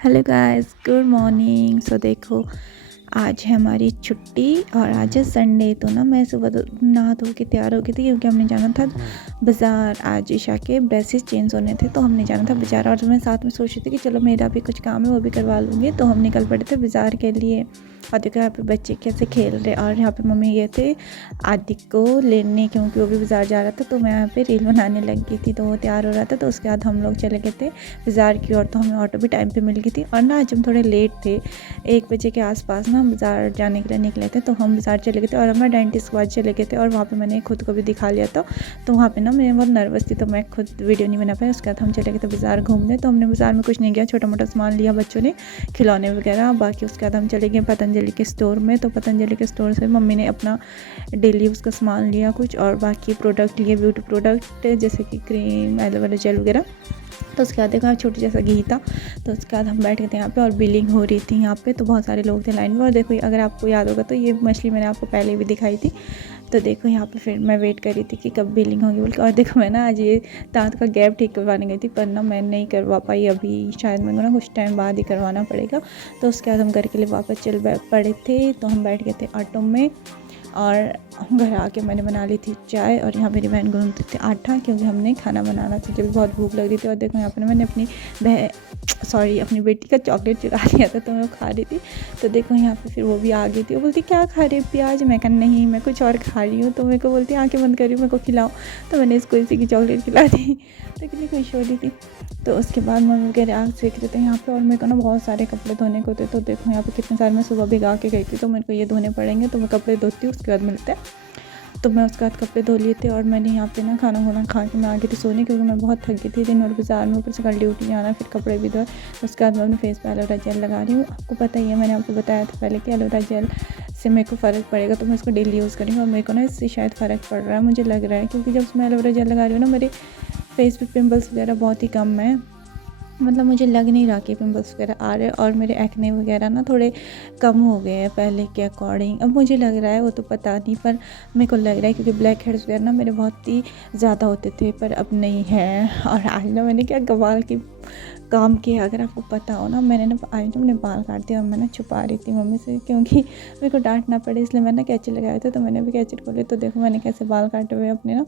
Hello guys, good morning. So देखो, आज है हमारी छुट्टी और आज है संडे। तो ना मैं सुबह नहा धो के तैयार हो गई थी क्योंकि हमने जाना था बाज़ार। आज ईशा के ब्रेसेस चेंज होने थे तो हमने जाना था बाज़ार। और मैं साथ में सोच रही थी कि चलो मेरा भी कुछ काम है वो भी करवा लूँगी। तो हम निकल पड़े थे बाज़ार के लिए। और देखो यहाँ पे बच्चे कैसे खेल रहे। और यहाँ पे मम्मी गए थे आदि को लेने क्योंकि वो भी बाज़ार जा रहा था। तो मैं यहाँ पे रील बनाने लग गई थी। तो वो तैयार हो रहा था। तो उसके बाद हम लोग चले गए थे बाज़ार की ओर। तो हमें ऑटो भी टाइम पे मिल गई थी। और ना आज हम थोड़े लेट थे, 1 बजे के आसपास ना हम बाज़ार जाने के लिए निकले थे। तो हम बाज़ार चले गए थे और हम ना डेंटिस्ट के बाद चले गए थे। और वहाँ पे मैंने खुद को भी दिखा लिया था। तो वहाँ पे ना मैं बहुत नर्वस थी तो मैं खुद वीडियो नहीं बना पाई। उसके बाद हम चले गए थे बाज़ार घूमने। तो हमने बाज़ार में कुछ नहीं किया, छोटा मोटा सामान लिया बच्चों ने, खिलौने वगैरह। बाकी उसके बाद हम चले गए पतंजलि के स्टोर में। तो पतंजलि के स्टोर से मम्मी ने अपना डेली यूज़ का सामान लिया कुछ, और बाकी प्रोडक्ट लिए, ब्यूटी प्रोडक्ट जैसे कि क्रीम, एलोवेरा जेल वगैरह। तो उसके बाद देखो छोटा जैसा घी था। तो उसके बाद हम बैठ गए थे यहाँ पे और बिलिंग हो रही थी यहाँ पे। तो बहुत सारे लोग थे लाइन में। और देखो अगर आपको याद होगा तो ये मछली मैंने आपको पहले भी दिखाई थी। तो देखो यहाँ पे फिर मैं वेट कर रही थी कि कब बिलिंग होगी बोल के। और देखो मैं ना आज ये दांत का गैप ठीक करवाने गई थी, पर ना मैं नहीं करवा पाई अभी। शायद मेरे को ना कुछ टाइम बाद ही करवाना पड़ेगा। तो उसके बाद हम घर के लिए वापस चल पड़े थे। तो हम बैठ गए थे ऑटो में और घर आके मैंने बना ली थी चाय। और यहाँ मेरी बहन गूंथती थी आटा क्योंकि हमने खाना बनाना था, जब बहुत भूख लग रही थी। और देखो यहाँ पर मैंने अपनी बेटी का चॉकलेट चुरा लिया था तो मैं वो खा रही थी। तो देखो यहाँ पे फिर वो भी आ गई थी। वो बोलती क्या खा रही है, प्याज? मैं कहा नहीं, मैं कुछ और खा रही हूँ। तो मेरे को बोलती आंखें बंद करी, मेरे को खिलाओ। तो मैंने इसको इसी की चॉकलेट खिला दी। तो कितनी खुश हो रही थी। तो उसके बाद मम्मी वगैरह आग सेक रहे थे यहाँ पे। और मेरे को ना बहुत सारे कपड़े धोने को थे। तो देखो यहाँ पे कितने सारे मैं सुबह भिगा के गई थी। तो मेरे को ये धोने पड़ेंगे। तो मैं कपड़े धोती हूँ, उसके बाद मिलते हैं। तो मैं उसके बाद कपड़े धो लिए थे और मैंने यहाँ पे ना खाना खा के मैं आ गई थी सोने, क्योंकि मैं बहुत थक गई थी दिन और बाज़ार में, ऊपर से कल ड्यूटी जाना, फिर कपड़े भी धोए। उसके बाद मैं अपने फेस पे एलोवेरा जेल लगा रही हूँ। आपको पता ही है, मैंने आपको बताया था पहले कि एलोवेरा जेल से मेरे को फ़र्क पड़ेगा तो मैं इसको डेली यूज़ करूँगी। और मेरे को ना इससे शायद फ़र्क पड़ रहा है, मुझे लग रहा है, क्योंकि जब मैं एलोवेरा जेल लगा रही हूँ ना मेरे फेस पे पिंपल्स वगैरह बहुत ही कम है। मतलब मुझे लग नहीं रहा कि पिंपल्स वगैरह आ रहे हैं। और मेरे एक्ने वगैरह ना थोड़े कम हो गए हैं पहले के अकॉर्डिंग। अब मुझे लग रहा है, वो तो पता नहीं, पर मेरे को लग रहा है क्योंकि ब्लैक हेड्स वगैरह ना मेरे बहुत ही ज़्यादा होते थे पर अब नहीं है। और आज ना मैंने क्या कमाल की काम किया, अगर आपको पता हो ना, मैंने ना आज ना अपने बाल काट दिए। और मैं ना छुपा रही थी मम्मी से क्योंकि मेरे को डांट ना पड़े, इसलिए मैंने कैंची लगाए थे। तो मैंने भी कैंची खोली। तो देखो मैंने कैसे बाल काटे हुए अपने ना,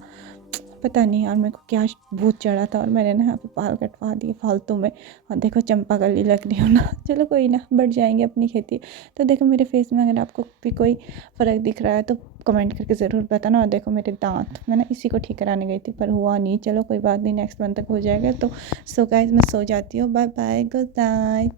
पता नहीं यार मेरे को क्या भूत चढ़ा था। और मैंने ना यहाँ पे बाल कटवा दिए फालतू में। और देखो चंपा कली लग रही हूँ ना। चलो कोई ना, बढ़ जाएंगे अपनी खेती। तो देखो मेरे फेस में अगर आपको भी कोई फ़र्क दिख रहा है तो कमेंट करके ज़रूर बताना। और देखो मेरे दांत, मैं ना इसी को ठीक कराने गई थी पर हुआ नहीं। चलो कोई बात नहीं, नेक्स्ट मंथ तक हो जाएगा। तो सो गाइस मैं सो जाती हूँ। Bye bye, good night.